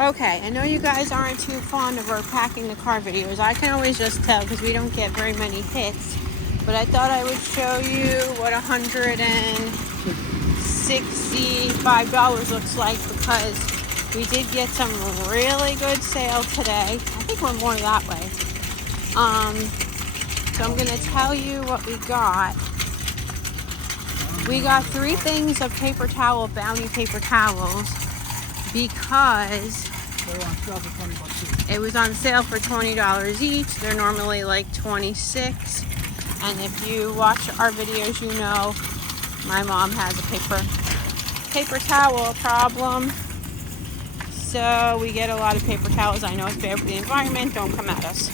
Okay, I know you guys aren't too fond of our packing the car videos. I can always just tell because we don't get very many hits. But I thought I would show you what $165 looks like because we did get some really good sale today. I think we're more that way. So I'm going to tell you what we got. We got 3 things of paper towel, Bounty paper towels, because it was on sale for $20 each. They're normally like $26. And if you watch our videos, you know my mom has a paper towel problem. So we get a lot of paper towels. I know it's bad for the environment. Don't come at us.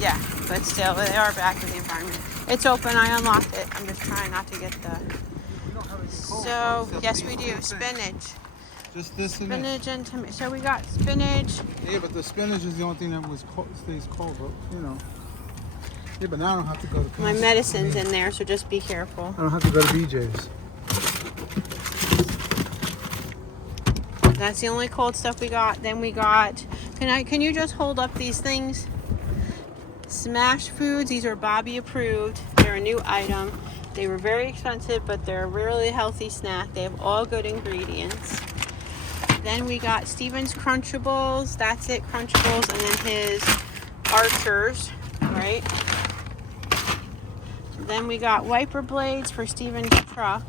Yeah, but still, they are bad for the environment. It's open. I unlocked it. I'm just trying not to get the... So, yes, we do. Spinach. Just this Spinach and tomato. So we got spinach. Yeah, but the spinach is the only thing that stays cold, but you know. Yeah, but now I don't have to go to Costco. My medicine's in there, so just be careful. I don't have to go to BJ's. That's the only cold stuff we got. Then we got, can you just hold up these things? Smash Foods. These are Bobby approved. They're a new item. They were very expensive, but they're a really healthy snack. They have all good ingredients. Then we got Steven's Crunchables. That's it, Crunchables. And then his Archers, right? Then we got wiper blades for Steven's truck.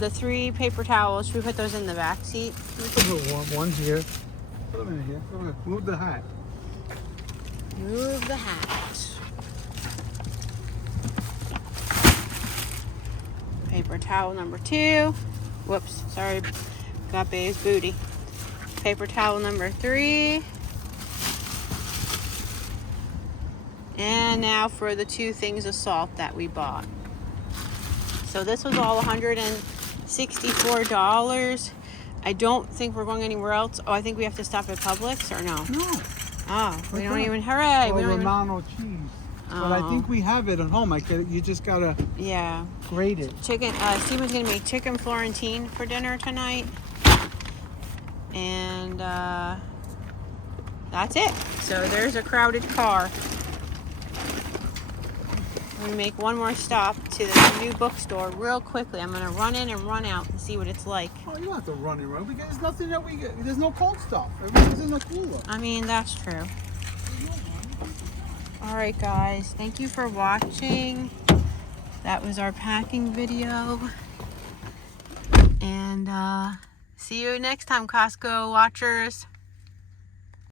The 3 paper towels. Should we put those in the back seat? Put one's here. Put them in here. Move the hat. Move the hat. Paper towel number 2. Whoops, sorry, got Babe's booty. Paper towel number 3. And now for the 2 things of salt that we bought. So this was all $164. I don't think we're going anywhere else. Oh, I think we have to stop at Publix, or no? No. Oh, we don't even, hooray. We don't Romano cheese. But I think we have it at home. You just gotta grate it. Chicken. Steven's gonna make chicken Florentine for dinner tonight, and that's it. So there's a crowded car. I'm gonna make one more stop to the new bookstore real quickly. I'm gonna run in and run out and see what it's like. Oh, you don't have to run and run. There's nothing that we get. There's no cold stuff. Everything's in the cooler. I mean, that's true. Alright guys, thank you for watching. That was our packing video. And see you next time, Costco watchers.